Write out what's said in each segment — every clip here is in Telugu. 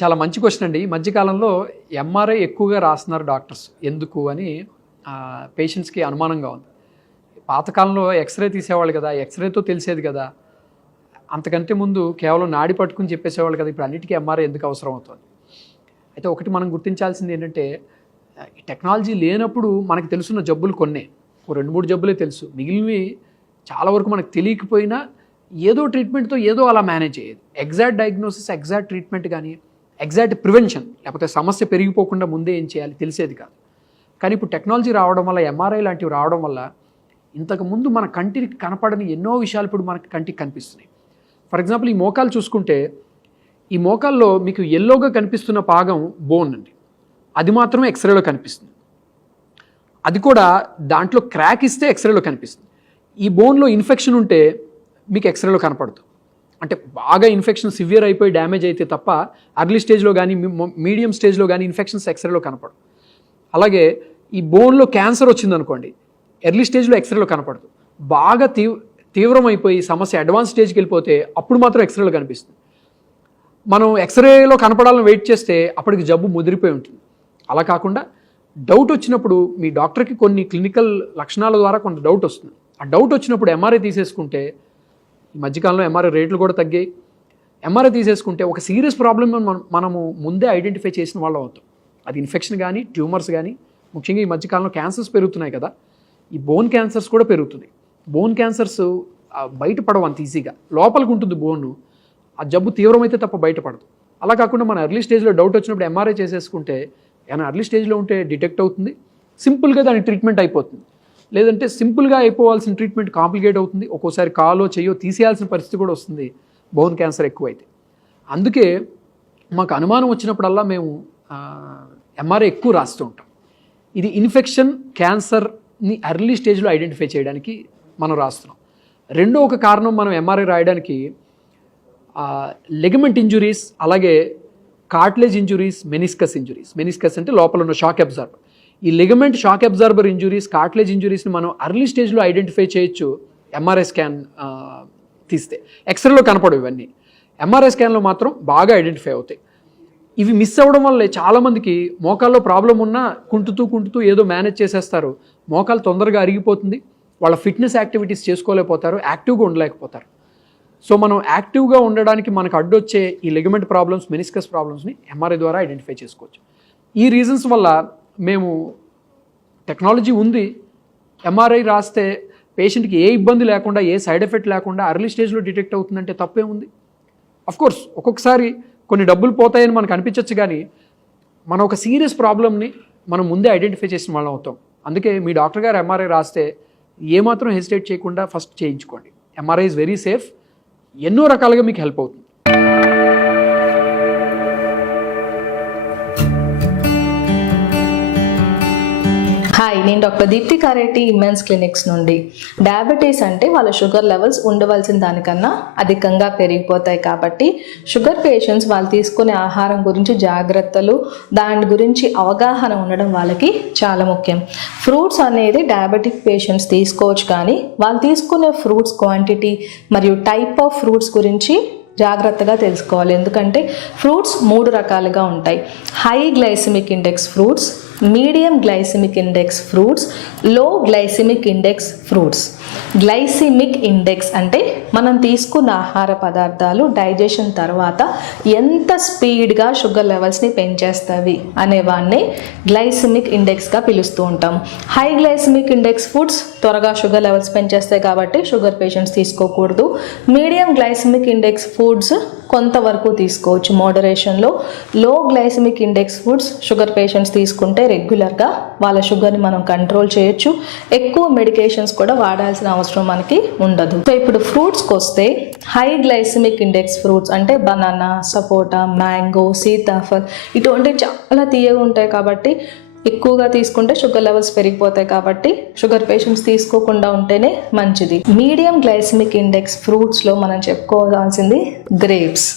చాలా మంచి క్వశ్చన్ అండి. ఈ మధ్యకాలంలో ఎంఆర్ఐ ఎక్కువగా రాస్తున్నారు డాక్టర్స్. ఎందుకు అని పేషెంట్స్కి అనుమానంగా ఉంది. పాతకాలంలో ఎక్స్రే తీసేవాళ్ళు కదా ఎక్స్రేతో తెలిసేది కదా. అంతకంటే ముందు కేవలం నాడి పట్టుకుని చెప్పేసేవాళ్ళు కదా ఇప్పుడు అన్నిటికీ ఎంఆర్ఐ ఎందుకు అవసరం అవుతుంది? అయితే ఒకటి మనం గుర్తించాల్సింది ఏంటంటే ఈ టెక్నాలజీ లేనప్పుడు మనకు తెలుసున్న జబ్బులు కొన్నే. ఓ రెండు మూడు జబ్బులే తెలుసు. మిగిలినవి చాలా వరకు మనకు తెలియకపోయినా ఏదో ట్రీట్మెంట్తో ఏదో అలా మేనేజ్ అయ్యేది ఎగ్జాక్ట్ డయాగ్నోసిస్ ఎగ్జాక్ట్ ట్రీట్మెంట్ కానీ ఎగ్జాక్ట్ ప్రివెన్షన్ లేకపోతే సమస్య పెరిగిపోకుండా ముందే ఏం చేయాలి తెలిసేది కాదు. కానీ ఇప్పుడు టెక్నాలజీ రావడం వల్ల ఎంఆర్ఐ లాంటివి రావడం వల్ల ఇంతకుముందు మన కంటికి కనపడని ఎన్నో విషయాలు ఇప్పుడు మనకి కంటికి కనిపిస్తున్నాయి. ఫర్ ఎగ్జాంపుల్ ఈ మోకాలు చూసుకుంటే ఈ మోకాల్లో మీకు ఎల్లోగా కనిపిస్తున్న భాగం బోన్ అండి. అది మాత్రమే ఎక్స్రేలో కనిపిస్తుంది. అది కూడా దాంట్లో క్రాక్ ఇస్తే ఎక్స్రేలో కనిపిస్తుంది. ఈ బోన్లో ఇన్ఫెక్షన్ ఉంటే మీకు ఎక్స్రేలో కనపడుతుంది అంటే బాగా ఇన్ఫెక్షన్ సివియర్ అయిపోయి డ్యామేజ్ అయితే తప్ప అర్లీ స్టేజ్లో కానీ మీడియం స్టేజ్లో కానీ ఇన్ఫెక్షన్స్ ఎక్స్రేలో కనపడదు అలాగే ఈ బోన్లో క్యాన్సర్ వచ్చిందనుకోండి ఎర్లీ స్టేజ్లో ఎక్స్రేలో కనపడదు. బాగా తీవ్ తీవ్రమైపోయి సమస్య అడ్వాన్స్ స్టేజ్కి వెళ్ళిపోతే అప్పుడు మాత్రం ఎక్స్రేలో కనిపిస్తుంది. మనం ఎక్స్రేలో కనపడాలని వెయిట్ చేస్తే అప్పటికి జబ్బు ముదిరిపోయి ఉంటుంది. అలా కాకుండా డౌట్ వచ్చినప్పుడు మీ డాక్టర్కి కొన్ని క్లినికల్ లక్షణాల ద్వారా కొంత డౌట్ వస్తుంది. ఆ డౌట్ వచ్చినప్పుడు ఎంఆర్ఐ తీసేసుకుంటే ఈ మధ్యకాలంలో ఎంఆర్ఐ రేట్లు కూడా తగ్గాయి. ఎంఆర్ఐ తీసేసుకుంటే ఒక సీరియస్ ప్రాబ్లమ్ మనము ముందే ఐడెంటిఫై చేసిన వాళ్ళం అవుతాం. అది ఇన్ఫెక్షన్ కానీ ట్యూమర్స్ కానీ ముఖ్యంగా ఈ మధ్యకాలంలో క్యాన్సర్స్ పెరుగుతున్నాయి కదా. ఈ బోన్ క్యాన్సర్స్ కూడా పెరుగుతున్నాయి. బోన్ క్యాన్సర్స్ బయటపడవు అంత ఈజీగా. లోపలికి ఉంటుంది బోన్. ఆ జబ్బు తీవ్రమైతే తప్ప బయటపడదు. అలా కాకుండా మన ఎర్లీ స్టేజ్లో డౌట్ వచ్చినప్పుడు ఎంఆర్ఐ చేసేసుకుంటే ఏమైనా ఎర్లీ స్టేజ్లో ఉంటే డిటెక్ట్ అవుతుంది. సింపుల్గా దాని ట్రీట్మెంట్ అయిపోతుంది. లేదంటే సింపుల్గా అయిపోవాల్సిన ట్రీట్మెంట్ కాంప్లికేట్ అవుతుంది. ఒక్కోసారి కాలో చెయ్యో తీసేయాల్సిన పరిస్థితి కూడా వస్తుంది. బోన్ క్యాన్సర్ ఎక్కువైతే. అందుకే మాకు అనుమానం వచ్చినప్పుడల్లా మేము ఎంఆర్ఐ ఎక్కువ రాస్తూ ఉంటాం. ఇది ఇన్ఫెక్షన్ క్యాన్సర్ని ఎర్లీ స్టేజ్లో ఐడెంటిఫై చేయడానికి మనం రాస్తున్నాం. రెండో ఒక కారణం మనం ఎంఆర్ఐ రాయడానికి లెగమెంట్ ఇంజురీస్ అలాగే cartilage injuries meniscus injuries meniscus అంటే లోపల ఉన్న షాక్ అబ్జర్వర్ ఈ ligament shock absorber injuries cartilage ఇంజురీస్ని మనం అర్లీ స్టేజ్లో ఐడెంటిఫై చేయొచ్చు ఎంఆర్ఐ స్కాన్ తీస్తే. ఎక్స్రేలో కనపడవు ఇవన్నీ. ఎంఆర్ఐ స్కాన్లో మాత్రం బాగా ఐడెంటిఫై అవుతాయి. ఇవి మిస్ అవ్వడం వల్ల చాలామందికి మోకాల్లో ప్రాబ్లం ఉన్నా కుంటుతూ కుంటుతూ ఏదో మేనేజ్ చేసేస్తారు. మోకాలు తొందరగా అరిగిపోతుంది. వాళ్ళ ఫిట్నెస్ యాక్టివిటీస్ చేసుకోలేకపోతారు. యాక్టివ్గా ఉండలేకపోతారు. సో మనం యాక్టివ్గా ఉండడానికి మనకు అడ్డొచ్చే ఈ లిగమెంట్ ప్రాబ్లమ్స్ మెనిస్కస్ ప్రాబ్లమ్స్ని ఎంఆర్ఐ ద్వారా ఐడెంటిఫై చేసుకోవచ్చు. ఈ రీజన్స్ వల్ల మేము టెక్నాలజీ ఉంది ఎంఆర్ఐ రాస్తే పేషెంట్కి ఏ ఇబ్బంది లేకుండా ఏ సైడ్ ఎఫెక్ట్ లేకుండా అర్లీ స్టేజ్లో డిటెక్ట్ అవుతుందంటే తప్పే ఉంది. కోర్స్ ఒక్కొక్కసారి కొన్ని డబ్బులు పోతాయని మనకు అనిపించవచ్చు కానీ మన ఒక సీరియస్ ప్రాబ్లమ్ని మనం ముందే ఐడెంటిఫై చేసిన వాళ్ళం అవుతాం. అందుకే మీ డాక్టర్ గారు ఎంఆర్ఐ రాస్తే ఏమాత్రం హెసిటేట్ చేయకుండా ఫస్ట్ చేయించుకోండి. ఎంఆర్ఐ ఇస్ వెరీ సేఫ్ ఎన్నో రకాలుగా మీకు హెల్ప్ అవుతుంది. హాయ్ నేను doctor Deepti Karetti immense clinics నుండి. డయాబెటీస్ అంటే వాళ్ళ షుగర్ లెవెల్స్ ఉండవలసిన దానికన్నా అధికంగా పెరిగిపోతాయి కాబట్టి షుగర్ పేషెంట్స్ వాళ్ళు తీసుకునే ఆహారం గురించి జాగ్రత్తలు దాని గురించి అవగాహన ఉండడం వాళ్ళకి చాలా ముఖ్యం. ఫ్రూట్స్ అనేది డయాబెటిక్ పేషెంట్స్ తీసుకోవచ్చు కానీ వాళ్ళు తీసుకునే ఫ్రూట్స్ క్వాంటిటీ మరియు టైప్ ఆఫ్ ఫ్రూట్స్ గురించి జాగ్రత్తగా తెలుసుకోవాలి. ఎందుకంటే ఫ్రూట్స్ మూడు రకాలుగా ఉంటాయి. High glycemic index fruits medium glycemic index ఫ్రూట్స్లో glycemic index fruits. Glycemic index అంటే మనం తీసుకున్న ఆహార పదార్థాలు డైజెషన్ తర్వాత ఎంత స్పీడ్గా షుగర్ లెవెల్స్ని పెంచేస్తాయి అనేవాన్ని గ్లైసిమిక్ ఇండెక్స్గా పిలుస్తూ ఉంటాం. హై గ్లైసిమిక్ ఇండెక్స్ ఫుడ్స్ త్వరగా షుగర్ లెవెల్స్ పెంచేస్తాయి కాబట్టి షుగర్ పేషెంట్స్ తీసుకోకూడదు. మీడియం గ్లైసిమిక్ ఇండెక్స్ ఫుడ్స్ కొంతవరకు తీసుకోవచ్చు. మోడరేషన్లో low glycemic index foods sugar patients తీసుకుంటే రెగ్యులర్గా వాళ్ళ షుగర్ని మనం కంట్రోల్ చేయొచ్చు. ఎక్కువ మెడికేషన్స్ కూడా వాడాల్సిన అవసరం మనకి ఉండదు. సో ఇప్పుడు ఫ్రూట్స్కి వస్తే హై గ్లైసమిక్ ఇండెక్స్ ఫ్రూట్స్ అంటే బనానా సపోటా మ్యాంగో సీతాఫల్ ఇటువంటి చాలా తీయగా ఉంటాయి కాబట్టి ఎక్కువగా తీసుకుంటే షుగర్ లెవెల్స్ పెరిగిపోతాయి కాబట్టి షుగర్ పేషెంట్స్ తీసుకోకుండా ఉంటేనే మంచిది. మీడియం గ్లైసిమిక్ ఇండెక్స్ ఫ్రూట్స్లో మనం చెప్పుకోవాల్సింది గ్రేప్స్.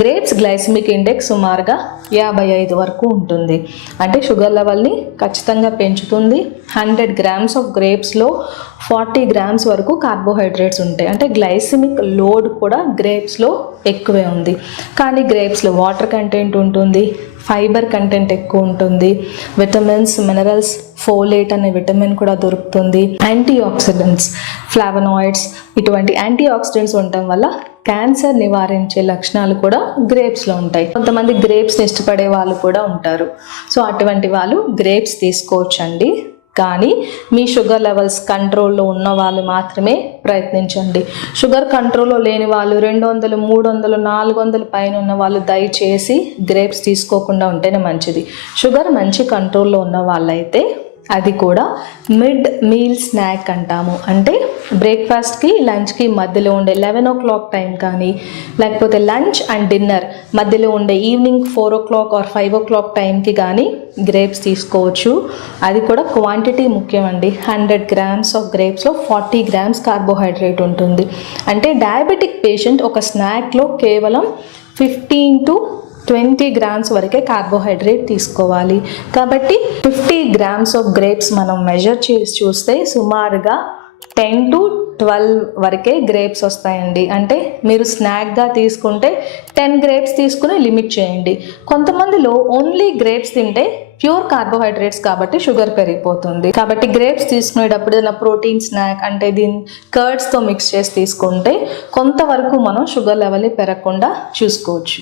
గ్రేప్స్ గ్లైసిమిక్ ఇండెక్స్ సుమారుగా యాభై ఐదు వరకు ఉంటుంది. అంటే షుగర్ లెవెల్ని ఖచ్చితంగా పెంచుతుంది. హండ్రెడ్ గ్రామ్స్ ఆఫ్ గ్రేప్స్లో ఫార్టీ గ్రామ్స్ వరకు కార్బోహైడ్రేట్స్ ఉంటాయి. అంటే గ్లైసిమిక్ లోడ్ కూడా గ్రేప్స్లో ఎక్కువే ఉంది. కానీ గ్రేప్స్లో వాటర్ కంటెంట్ ఉంటుంది. ఫైబర్ కంటెంట్ ఎక్కువ ఉంటుంది. విటమిన్స్ మినరల్స్ ఫోలేట్ అనే విటమిన్ కూడా దొరుకుతుంది. యాంటీ ఆక్సిడెంట్స్ ఫ్లావనాయిడ్స్ ఇటువంటి యాంటీ ఆక్సిడెంట్స్ ఉండటం వల్ల క్యాన్సర్ నివారించే లక్షణాలు కూడా గ్రేప్స్లో ఉంటాయి. కొంతమంది గ్రేప్స్ని ఇష్టపడే వాళ్ళు కూడా ఉంటారు. సో అటువంటి వాళ్ళు గ్రేప్స్ తీసుకోవచ్చండి. కానీ మీ షుగర్ లెవెల్స్ కంట్రోల్లో ఉన్న వాళ్ళు మాత్రమే ప్రయత్నించండి. షుగర్ కంట్రోల్లో లేని వాళ్ళు రెండు వందలు మూడు వందలు నాలుగు వందల పైన ఉన్న వాళ్ళు దయచేసి గ్రేప్స్ తీసుకోకుండా ఉంటేనే మంచిది. షుగర్ మంచి కంట్రోల్లో ఉన్న వాళ్ళైతే అది కూడా మిడ్ మీల్ స్నాక్ అంటాము. అంటే బ్రేక్ఫాస్ట్కి లంచ్కి మధ్యలో ఉండే లెవెన్ ఓ క్లాక్ టైం కానీ లేకపోతే లంచ్ అండ్ డిన్నర్ మధ్యలో ఉండే evening four o'clock or five o'clock టైంకి కానీ గ్రేప్స్ తీసుకోవచ్చు. అది కూడా క్వాంటిటీ ముఖ్యమండి. హండ్రెడ్ గ్రామ్స్ ఆఫ్ గ్రేప్స్లో ఫార్టీ గ్రామ్స్ కార్బోహైడ్రేట్ ఉంటుంది. అంటే డయాబెటిక్ పేషెంట్ ఒక స్నాక్లో కేవలం ఫిఫ్టీన్ టు ట్వంటీ గ్రామ్స్ వరకే కార్బోహైడ్రేట్ తీసుకోవాలి. కాబట్టి ఫిఫ్టీ గ్రామ్స్ ఆఫ్ గ్రేప్స్ మనం మెజర్ చేసి చూస్తే సుమారుగా టెన్ టు ట్వెల్వ్ వరకే గ్రేప్స్ వస్తాయండి. అంటే మీరు స్నాక్గా తీసుకుంటే టెన్ గ్రేప్స్ తీసుకుని లిమిట్ చేయండి. కొంతమందిలో ఓన్లీ గ్రేప్స్ తింటే ప్యూర్ కార్బోహైడ్రేట్స్ కాబట్టి షుగర్ పెరిగిపోతుంది. కాబట్టి గ్రేప్స్ తీసుకునేటప్పుడు ఏదైనా ప్రోటీన్ స్నాక్ అంటే దీని కర్డ్స్తో మిక్స్ చేసి తీసుకుంటే కొంతవరకు మనం షుగర్ లెవెల్ని పెరగకుండా చూసుకోవచ్చు.